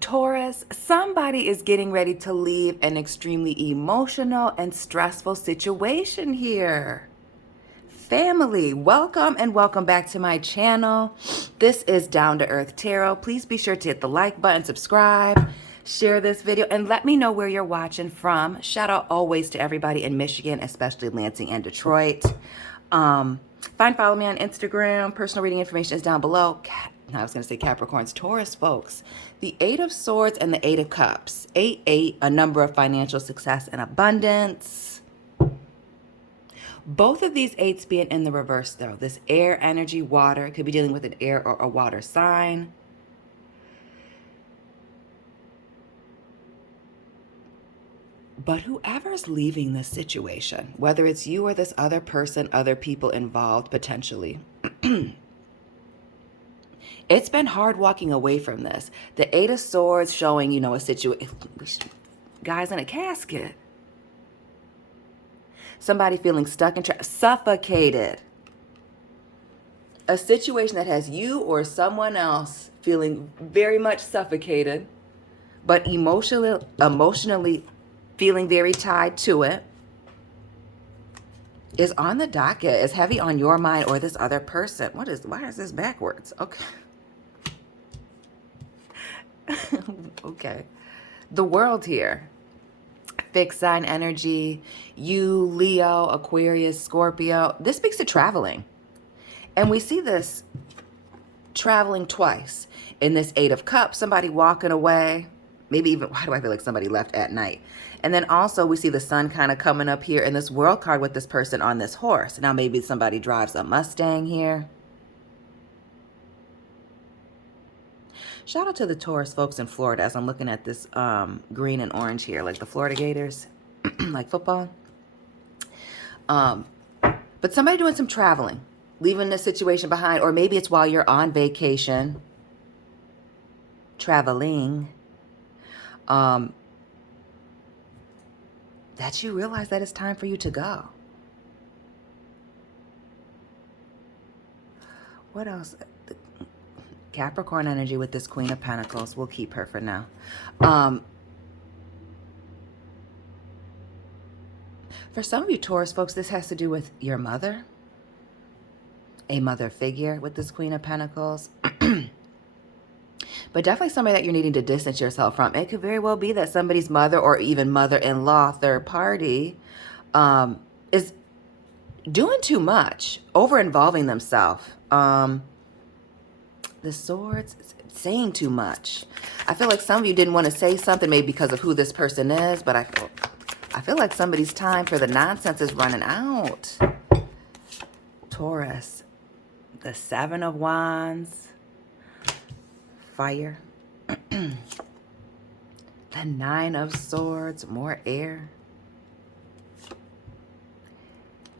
Taurus, somebody is getting ready to leave an extremely emotional and stressful situation here. Family, welcome and welcome back to my channel. This is Down to Earth Tarot. Please be sure to hit the like button, subscribe, share this video, and let me know where you're watching from. Shout out always to everybody in Michigan, especially Lansing and Detroit. Follow me on Instagram. Personal reading information is down below. I was going to say Capricorns, Taurus, folks. The Eight of Swords and the Eight of Cups. 8, a number of financial success and abundance. Both of these eights being in the reverse, though. This air, energy, water. It could be dealing with an air or a water sign. But whoever's leaving this situation, whether it's you or this other person, other people involved potentially, it's been hard walking away from this. The Eight of Swords showing, you know, a situation, guys in a casket. Somebody feeling stuck and suffocated. A situation that has you or someone else feeling very much suffocated, but emotionally feeling very tied to it, is on the docket, is heavy on your mind or this other person. Why is this backwards? Okay. Okay. The world here. Fixed sign energy. You, Leo, Aquarius, Scorpio. This speaks to traveling. And we see this traveling twice. In this Eight of Cups, somebody walking away. Maybe even, why do I feel like somebody left at night? And then also we see the sun kind of coming up here in this world card with this person on this horse. Now maybe somebody drives a Mustang here. Shout out to the Taurus folks in Florida as I'm looking at this green and orange here, like the Florida Gators, like football. But somebody doing some traveling, leaving this situation behind, or maybe it's while you're on vacation, traveling, that you realize that it's time for you to go. What else? Capricorn energy with this Queen of Pentacles. We'll keep her for now. For some of you Taurus folks, this has to do with your mother. A mother figure with this Queen of Pentacles. But definitely somebody that you're needing to distance yourself from. It could very well be that somebody's mother or even mother-in-law, third party, is doing too much, over-involving themselves. The Swords, saying too much. I feel like some of you didn't want to say something, maybe because of who this person is, but I feel like somebody's time for the nonsense is running out. Taurus, the Seven of Wands, fire. The Nine of Swords, more air.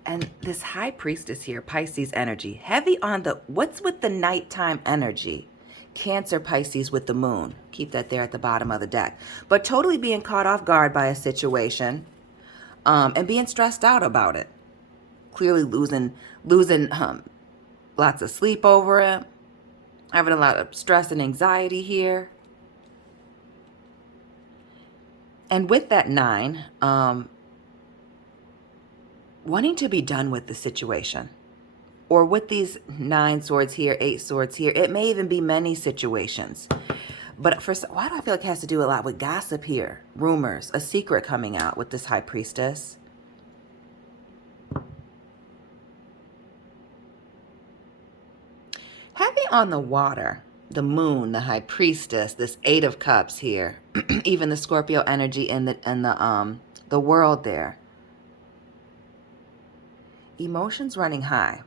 And this High Priestess here, Pisces energy, heavy on the, what's with the nighttime energy? Cancer, Pisces with the moon. Keep that there at the bottom of the deck. But totally being caught off guard by a situation and being stressed out about it. Clearly losing lots of sleep over it. Having a lot of stress and anxiety here. And with that 9, wanting to be done with the situation. Or with these 9 swords here, 8 swords here. It may even be many situations. But why do I feel like it has to do a lot with gossip here? Rumors, a secret coming out with this High Priestess. Heavy on the water. The moon, the High Priestess, this 8 of Cups here. Even the Scorpio energy in the world there. Emotions running high.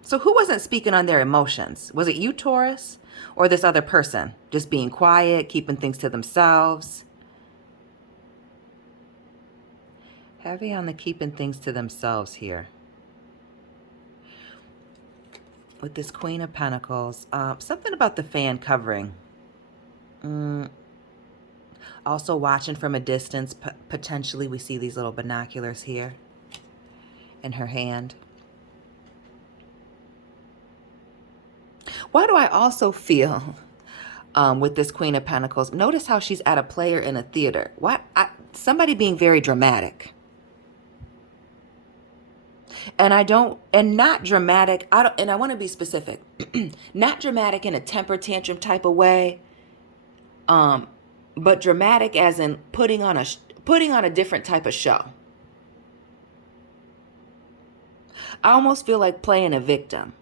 So who wasn't speaking on their emotions? Was it you, Taurus? Or this other person? Just being quiet, keeping things to themselves? Heavy on the keeping things to themselves here. With this Queen of Pentacles. Something about the fan covering. Also watching from a distance. Potentially we see these little binoculars here. In her hand. Why do I also feel with this Queen of Pentacles. Notice how she's at a player in a theater. Somebody being very dramatic. And not dramatic. And I want to be specific. Not dramatic in a temper tantrum type of way. But dramatic as in putting on a different type of show. I almost feel like playing a victim.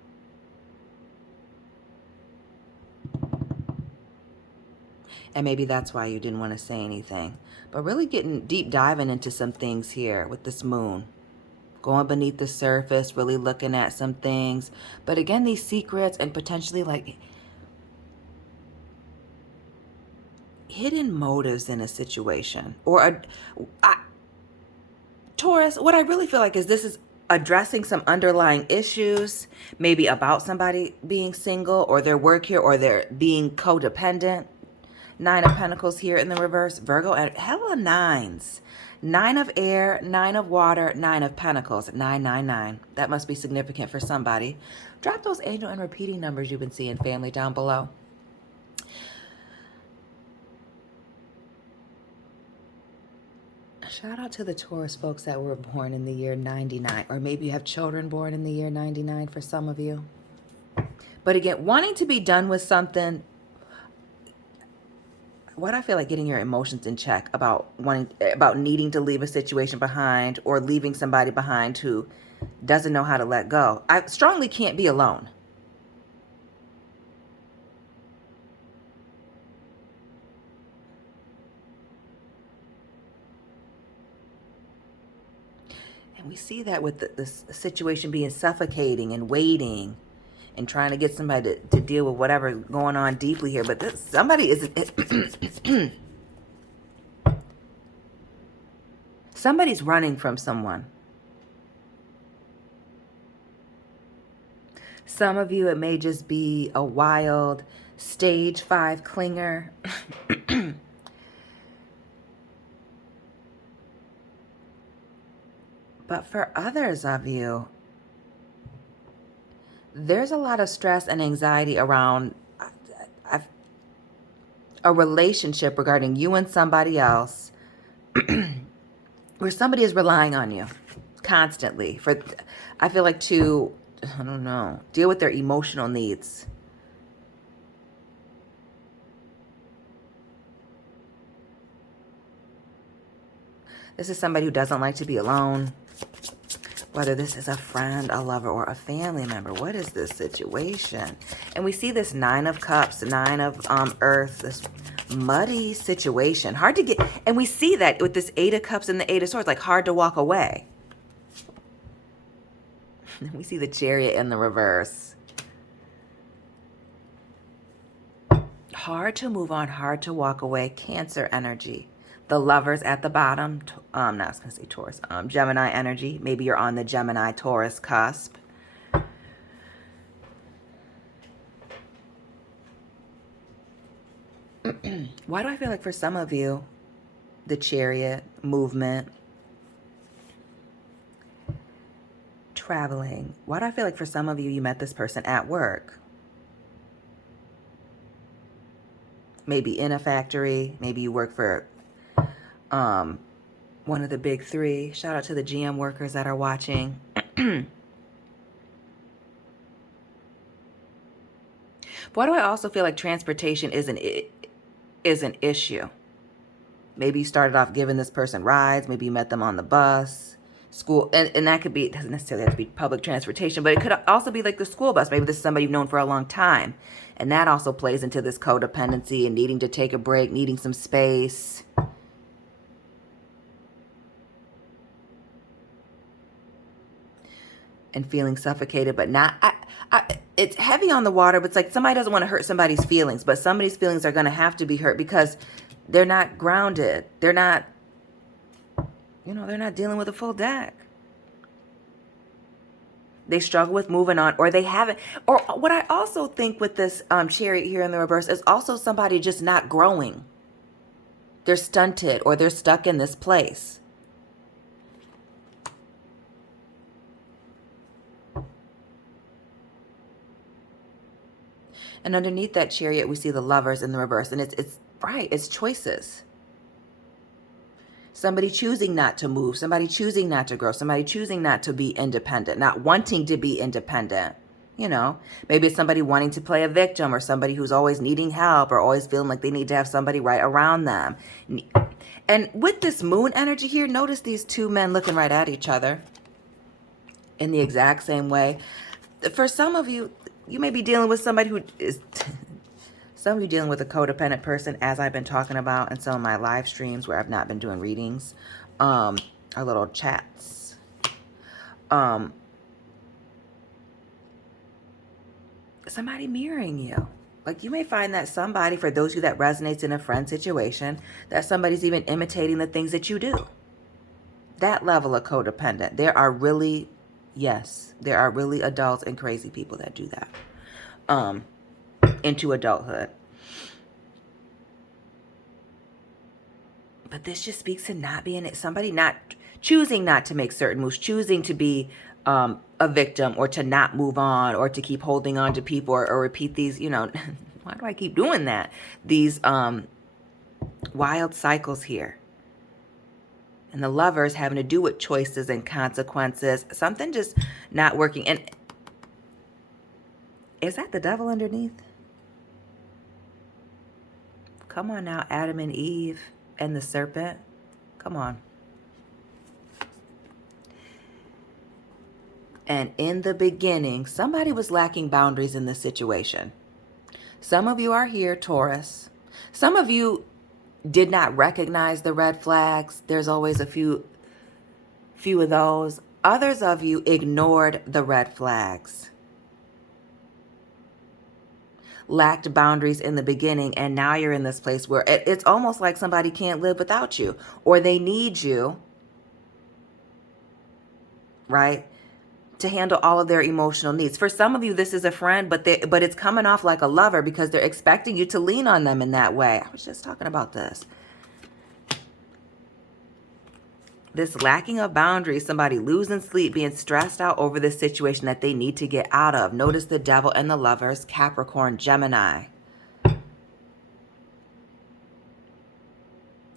And maybe that's why you didn't want to say anything. But really deep diving into some things here with this moon. Going beneath the surface, really looking at some things. But again, these secrets and potentially like hidden motives in a situation. Taurus, what I really feel like is this is addressing some underlying issues, maybe about somebody being single or their work here or they're being codependent. 9 of Pentacles here in the reverse. Virgo and hella 9s. 9 of air, 9 of water, 9 of Pentacles. 999. That must be significant for somebody. Drop those angel and repeating numbers you've been seeing, family, down below. Shout out to the Taurus folks that were born in the year 99. Or maybe you have children born in the year 99 for some of you. But again, wanting to be done with something. What I feel like getting your emotions in check about needing to leave a situation behind or leaving somebody behind who doesn't know how to let go. I strongly can't be alone. And we see that with this situation being suffocating and waiting and trying to get somebody to deal with whatever's going on deeply here. But somebody isn't... Somebody's running from someone. Some of you, it may just be a wild stage 5 clinger. But for others of you, there's a lot of stress and anxiety around a relationship regarding you and somebody else where somebody is relying on you constantly for, I feel like, to, I don't know, deal with their emotional needs. This is somebody who doesn't like to be alone. Whether this is a friend, a lover, or a family member. What is this situation? And we see this 9 of Cups, 9 of Earth, this muddy situation. Hard to get, and we see that with this 8 of Cups and the 8 of Swords, like hard to walk away. We see the Chariot in the reverse. Hard to move on, hard to walk away. Cancer energy. The Lovers at the bottom. No, I was going to say Taurus. Gemini energy. Maybe you're on the Gemini-Taurus cusp. Why do I feel like for some of you, the Chariot, movement, traveling. Why do I feel like for some of you, you met this person at work? Maybe in a factory. Maybe you work for one of the big 3. Shout out to the GM workers that are watching. Why do I also feel like transportation is an issue? Maybe you started off giving this person rides. Maybe you met them on the bus, school. And that could be, it doesn't necessarily have to be public transportation, but it could also be like the school bus. Maybe this is somebody you've known for a long time. And that also plays into this codependency and needing to take a break, needing some space. And feeling suffocated, but not, it's heavy on the water, but it's like somebody doesn't want to hurt somebody's feelings, but somebody's feelings are going to have to be hurt because they're not grounded. They're not, they're not dealing with a full deck. They struggle with moving on, or they haven't. Or what I also think with this Chariot here in the reverse is also somebody just not growing. They're stunted or they're stuck in this place. And underneath that Chariot, we see the Lovers in the reverse. And it's right, it's choices. Somebody choosing not to move, somebody choosing not to grow, somebody choosing not to be independent, not wanting to be independent. You know, maybe it's somebody wanting to play a victim, or somebody who's always needing help, or always feeling like they need to have somebody right around them. And with this moon energy here, notice these two men looking right at each other in the exact same way. For some of you, you may be dealing with somebody who is... Some of you dealing with a codependent person, as I've been talking about in some of my live streams where I've not been doing readings, or little chats. Somebody mirroring you. Like, you may find that somebody, for those of you that resonates in a friend situation, that somebody's even imitating the things that you do. That level of codependent. There are really, yes, there are really adults and crazy people that do that. Into adulthood. But this just speaks to not being it. Somebody not choosing not to make certain moves, choosing to be a victim, or to not move on, or to keep holding on to people, or repeat these, you know, why do I keep doing that? These wild cycles here. And the Lovers having to do with choices and consequences. Something just not working. And is that the devil underneath? Come on now, Adam and Eve and the serpent. Come on. And in the beginning, somebody was lacking boundaries in this situation. Some of you are here, Taurus. Some of you did not recognize the red flags. There's always a few of those. Others of you ignored the red flags. Lacked boundaries in the beginning, and now you're in this place where it's almost like somebody can't live without you, or they need you, right, to handle all of their emotional needs. For some of you, this is a friend, but it's coming off like a lover because they're expecting you to lean on them in that way. I was just talking about this. This lacking of boundaries, somebody losing sleep, being stressed out over this situation that they need to get out of. Notice the devil and the Lovers, Capricorn, Gemini.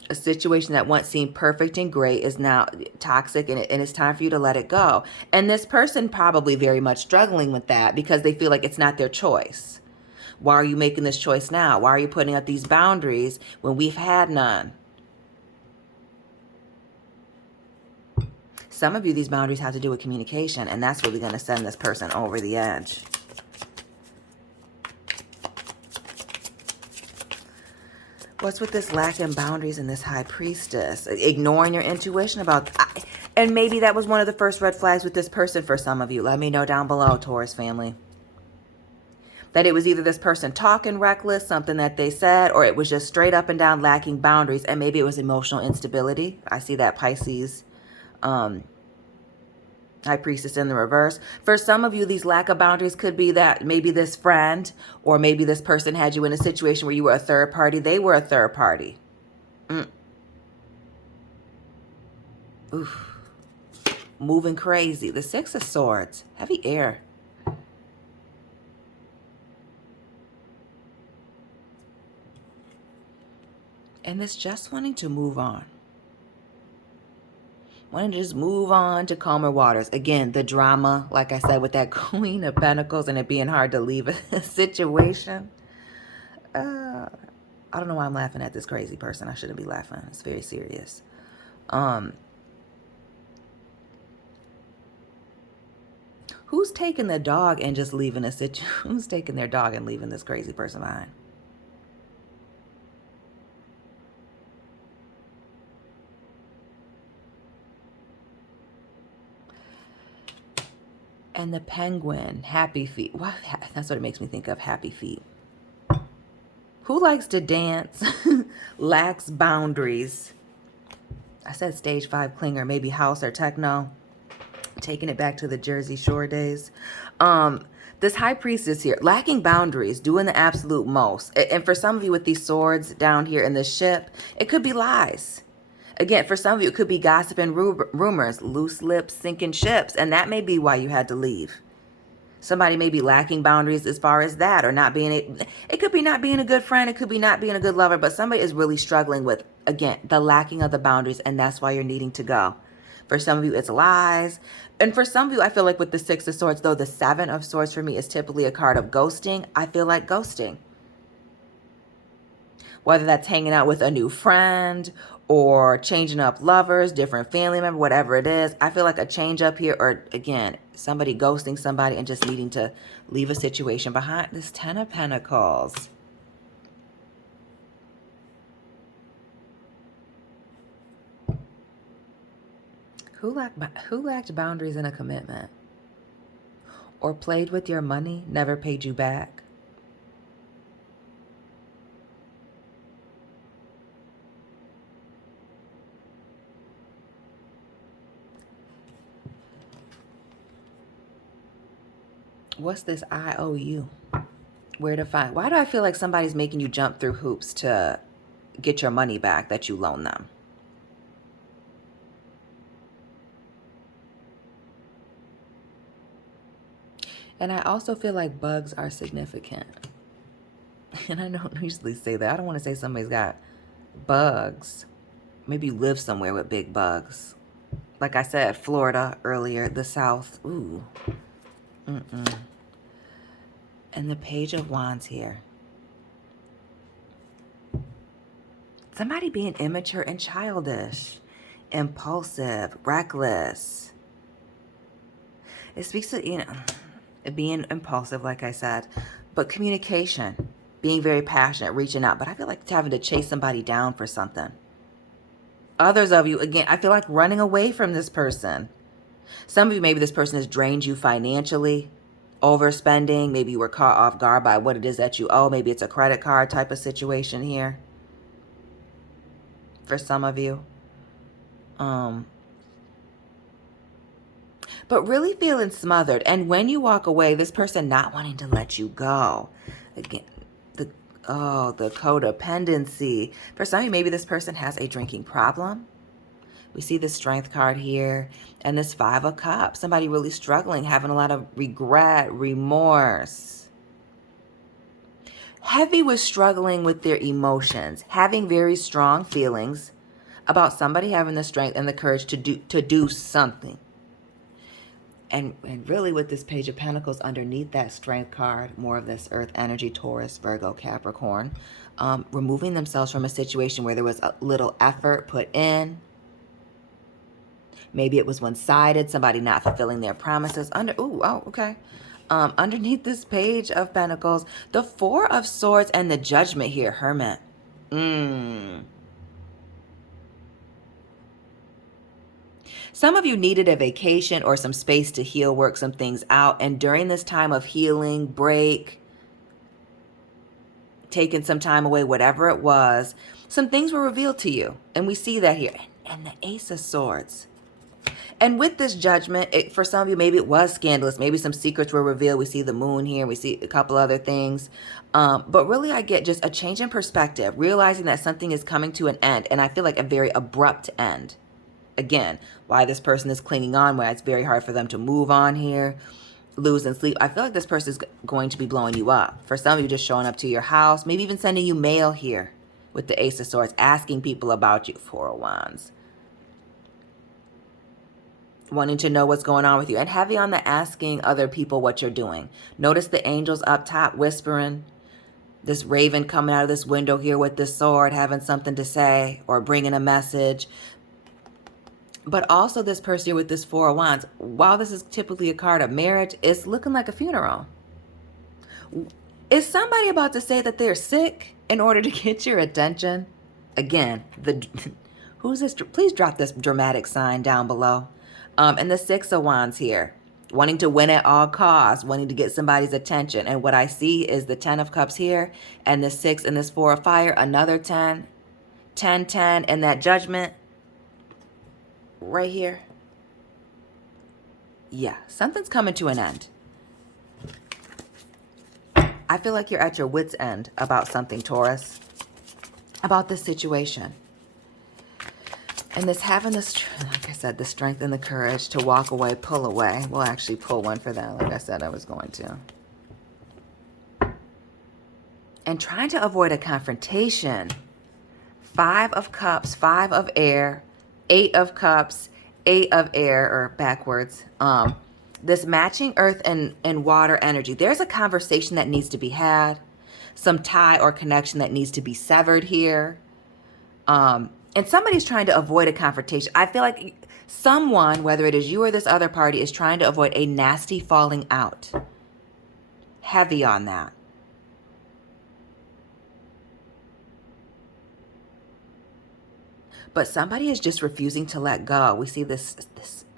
A situation that once seemed perfect and great is now toxic, and it's time for you to let it go. And this person probably very much struggling with that because they feel like it's not their choice. Why are you making this choice now? Why are you putting up these boundaries when we've had none? Some of you, these boundaries have to do with communication, and that's really going to send this person over the edge. What's with this lack of boundaries and this High Priestess? Ignoring your intuition about... And maybe that was one of the first red flags with this person for some of you. Let me know down below, Taurus family. That it was either this person talking reckless, something that they said, or it was just straight up and down lacking boundaries, and maybe it was emotional instability. I see that Pisces... High Priestess in the reverse. For some of you, these lack of boundaries could be that maybe this friend or maybe this person had you in a situation where you were a third party. They were a third party. Oof. Moving crazy. The Six of Swords. Heavy air. And this just wanting to move on. Wanting to just move on to calmer waters. Again, the drama, like I said, with that Queen of Pentacles and it being hard to leave a situation. I don't know why I'm laughing at this crazy person. I shouldn't be laughing. It's very serious. Who's taking the dog and just leaving a situation? Who's taking their dog and leaving this crazy person behind? And the Penguin, happy feet. What? That's what it makes me think of, happy feet. Who likes to dance, lacks boundaries? I said stage 5 clinger, maybe house or techno. Taking it back to the Jersey Shore days. This High Priestess here, lacking boundaries, doing the absolute most. And for some of you with these swords down here in the ship, it could be lies. Again, for some of you, it could be gossip and rumors, loose lips, sinking ships, and that may be why you had to leave. Somebody may be lacking boundaries as far as that, or not being it could be not being a good friend, it could be not being a good lover, but somebody is really struggling with, again, the lacking of the boundaries, and that's why you're needing to go. For some of you, it's lies. And for some of you, I feel like with the Six of Swords, though the Seven of Swords for me is typically a card of ghosting, I feel like ghosting. Whether that's hanging out with a new friend or changing up lovers, different family member, whatever it is, I feel like a change up here, or again, somebody ghosting somebody and just needing to leave a situation behind. This Ten of Pentacles. Who lacked boundaries in a commitment? Or played with your money, never paid you back? What's this IOU? Where to find? Why do I feel like somebody's making you jump through hoops to get your money back that you loan them? And I also feel like bugs are significant. And I don't usually say that. I don't want to say somebody's got bugs. Maybe you live somewhere with big bugs. Like I said, Florida earlier, the South. Ooh. And the Page of Wands here. Somebody being immature and childish, impulsive, reckless. It speaks to, you know, being impulsive, like I said, but communication, being very passionate, reaching out. But I feel like having to chase somebody down for something. Others of you, again, I feel like running away from this person. Some of you, maybe this person has drained you financially, overspending. Maybe you were caught off guard by what it is that you owe. Maybe it's a credit card type of situation here for some of you. But really feeling smothered. And when you walk away, this person not wanting to let you go. Again, the codependency. For some of you, maybe this person has a drinking problem. We see the Strength card here and this Five of Cups. Somebody really struggling, having a lot of regret, remorse. Heavy with struggling with their emotions, having very strong feelings about somebody having the strength and the courage to do something. And really with this Page of Pentacles underneath that Strength card, more of this earth energy, Taurus, Virgo, Capricorn, removing themselves from a situation where there was a little effort put in. Maybe it was one-sided, somebody not fulfilling their promises. Underneath this Page of Pentacles, the Four of Swords and the Judgment here, Hermit. Some of you needed a vacation or some space to heal, work some things out. And during this time of healing, break, taking some time away, whatever it was, some things were revealed to you. And we see that here. And the Ace of Swords. And with this Judgment, for some of you, maybe it was scandalous. Maybe some secrets were revealed. We see the moon here. We see a couple other things. But really, I get just a change in perspective, realizing that something is coming to an end. And I feel like a very abrupt end. Again, why this person is clinging on, why it's very hard for them to move on here, lose and sleep. I feel like this person is going to be blowing you up. For some of you, just showing up to your house, maybe even sending you mail here with the Ace of Swords, asking people about you. Four of Wands. Wanting to know what's going on with you. And heavy on the asking other people what you're doing. Notice the angels up top whispering. This raven coming out of this window here with this sword, having something to say or bringing a message. But also this person here with this Four of Wands, while this is typically a card of marriage, it's looking like a funeral. Is somebody about to say that they're sick in order to get your attention? Again, who's this? Please drop this dramatic sign down below. And the Six of Wands here, wanting to win at all costs, wanting to get somebody's attention. And what I see is the Ten of Cups here and the Six and this Four of Fire, another 10, 10, 10, and that Judgment. Right here. Yeah, something's coming to an end. I feel like you're at your wit's end about something, Taurus. About this situation. And this having this, like I said, the strength and the courage to walk away, pull away. We'll actually pull one for that, like I said I was going to. And trying to avoid a confrontation. 5 of Cups, 5 of Air, 8 of Cups, 8 of Air, or backwards. This matching earth and water energy. There's a conversation that needs to be had. Some tie or connection that needs to be severed here. And somebody's trying to avoid a confrontation. I feel like someone, whether it is you or this other party, is trying to avoid a nasty falling out. Heavy on that. But somebody is just refusing to let go. We see this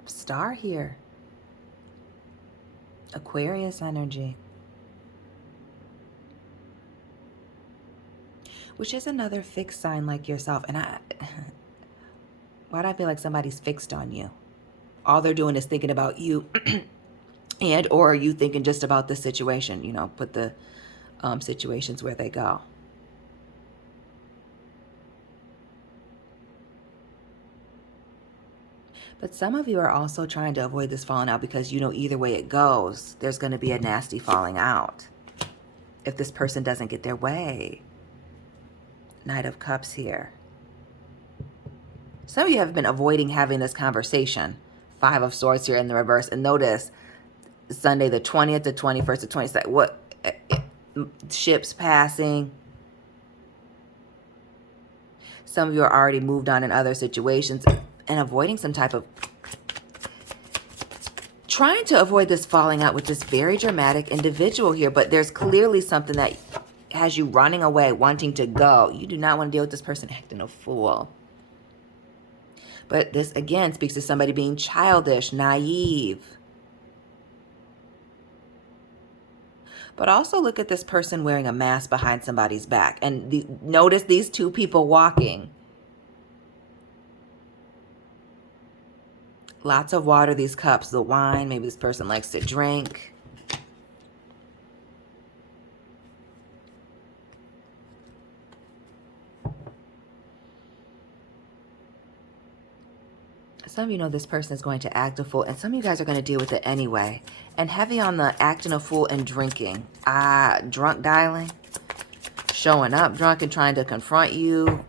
star here. Aquarius energy. Which is another fixed sign like yourself. And why do I feel like somebody's fixed on you? All they're doing is thinking about you and or you thinking just about the situation. You know, put the situations where they go. But some of you are also trying to avoid this falling out because you know either way it goes, there's going to be a nasty falling out if this person doesn't get their way. Knight of Cups here. Some of you have been avoiding having this conversation. 5 of Swords here in the reverse. And notice, Sunday the 20th, the 21st, the 22nd. What? Ships passing. Some of you are already moved on in other situations and avoiding some type of... Trying to avoid this falling out with this very dramatic individual here. But there's clearly something that has you running away, wanting to go. You do not want to deal with this person acting a fool. But this, again, speaks to somebody being childish, naive. But also look at this person wearing a mask behind somebody's back. And notice these 2 people walking. Lots of water, these cups, the wine. Maybe this person likes to drink. Some of you know this person is going to act a fool, and some of you guys are going to deal with it anyway. And heavy on the acting a fool and drinking. Drunk dialing. Showing up drunk and trying to confront you.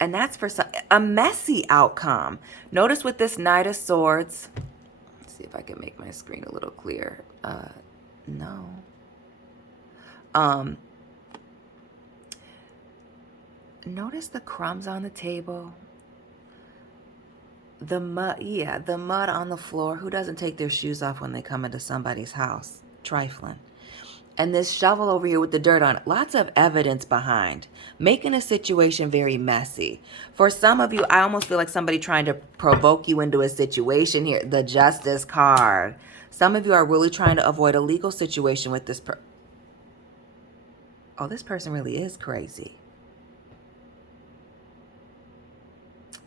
And that's for a messy outcome. Notice with this Knight of Swords. Let's see if I can make my screen a little clearer. No. Notice the crumbs on the table. The mud, yeah, the mud on the floor. Who doesn't take their shoes off when they come into somebody's house? Trifling. And this shovel over here with the dirt on it. Lots of evidence behind. Making a situation very messy. For some of you, I almost feel like somebody trying to provoke you into a situation here. The Justice card. Some of you are really trying to avoid a legal situation with this person. Oh, this person really is crazy.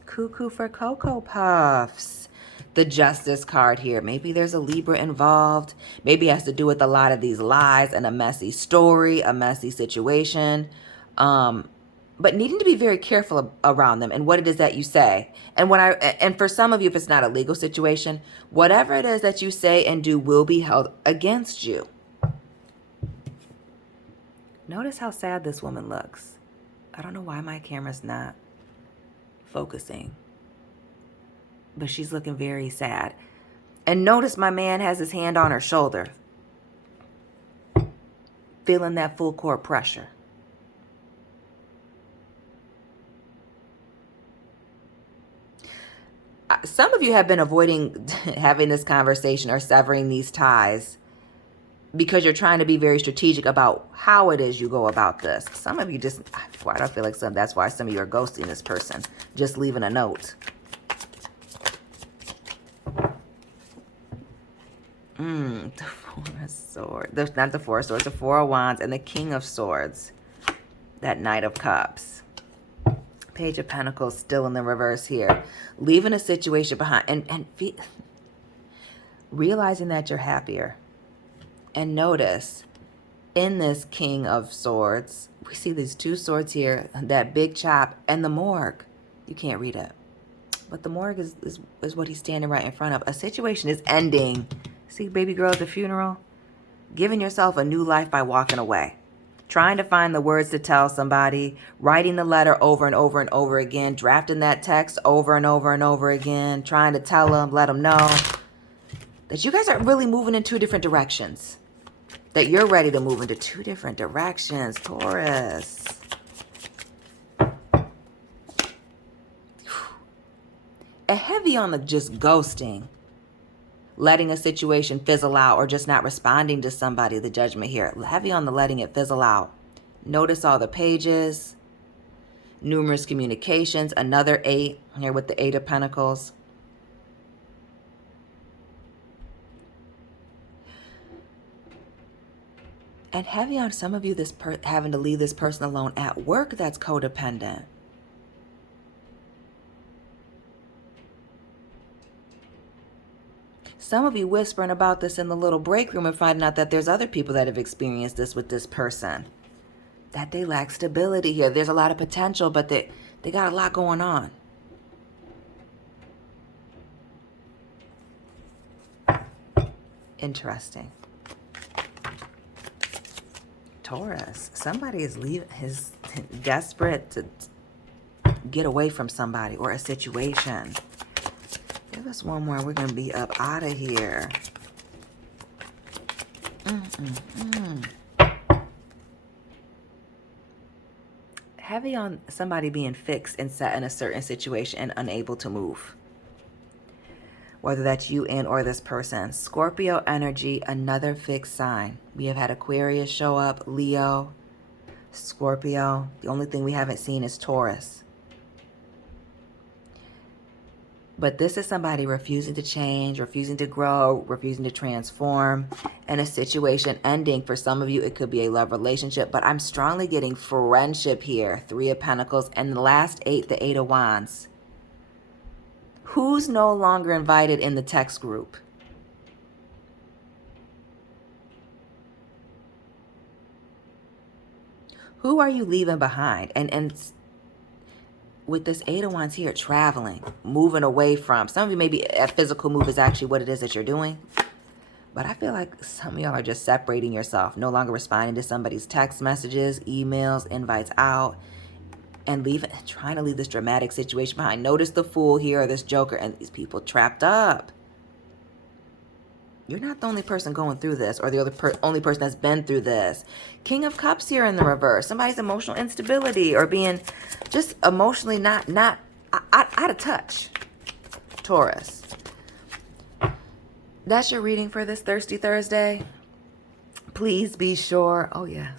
Cuckoo for Cocoa Puffs. The Justice card here. Maybe there's a Libra involved. Maybe it has to do with a lot of these lies and a messy story, a messy situation. But needing to be very careful around them and what it is that you say. And for some of you, if it's not a legal situation, whatever it is that you say and do will be held against you. Notice how sad this woman looks. I don't know why my camera's not focusing. But she's looking very sad. And notice my man has his hand on her shoulder. Feeling that full court pressure. Some of you have been avoiding having this conversation or severing these ties because you're trying to be very strategic about how it is you go about this. Some of you just, I don't feel like that's why some of you are ghosting this person. Just leaving a note. The Four of Swords. Not the Four of Swords, the Four of Wands and the King of Swords. That Knight of Cups. Page of Pentacles still in the reverse here. Leaving a situation behind and realizing that you're happier. And notice, in this King of Swords, we see these 2 swords here, that big chop and the morgue. You can't read it. But the morgue is what he's standing right in front of. A situation is ending. See, baby girl at the funeral? Giving yourself a new life by walking away. Trying to find the words to tell somebody. Writing the letter over and over and over again. Drafting that text over and over and over again. Trying to tell them, let them know that you guys are really moving in two different directions. That you're ready to move into two different directions, Taurus. A heavy on the just ghosting. Letting a situation fizzle out or just not responding to somebody, the judgment here. Heavy on the letting it fizzle out. Notice all the pages. Numerous communications. Another 8 here with the 8 of Pentacles. And heavy on some of you having to leave this person alone at work that's codependent. Some of you whispering about this in the little break room and finding out that there's other people that have experienced this with this person. That they lack stability here. There's a lot of potential, but they got a lot going on. Interesting. Taurus, somebody is desperate to get away from somebody or a situation. Give us one more. We're going to be up out of here. Heavy on somebody being fixed and set in a certain situation and unable to move. Whether that's you and or this person. Scorpio energy, another fixed sign. We have had Aquarius show up, Leo, Scorpio. The only thing we haven't seen is Taurus. But this is somebody refusing to change, refusing to grow, refusing to transform, and a situation ending. For some of you, it could be a love relationship, but I'm strongly getting friendship here. 3 of Pentacles, and the last 8, the 8 of Wands. Who's no longer invited in the text group? Who are you leaving behind? And with this 8 of Wands here, traveling, moving away from. Some of you, maybe a physical move is actually what it is that you're doing. But I feel like some of y'all are just separating yourself, no longer responding to somebody's text messages, emails, invites out, and trying to leave this dramatic situation behind. Notice the Fool here, or this Joker, and these people trapped up. You're not the only person going through this, or the only person that's been through this. King of Cups here in the reverse. Somebody's emotional instability or being just emotionally not out of touch. Taurus. That's your reading for this Thirsty Thursday. Please be sure. Oh, yeah.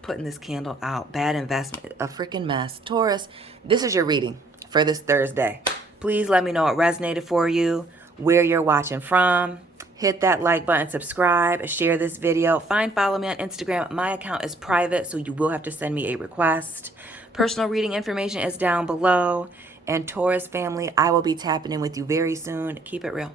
Putting this candle out. Bad investment. A freaking mess. Taurus, this is your reading for this Thursday. Please let me know what resonated for you, where you're watching from. Hit that like button, subscribe, share this video. Follow me on Instagram. My account is private, so you will have to send me a request. Personal reading information is down below. And Taurus family, I will be tapping in with you very soon. Keep it real.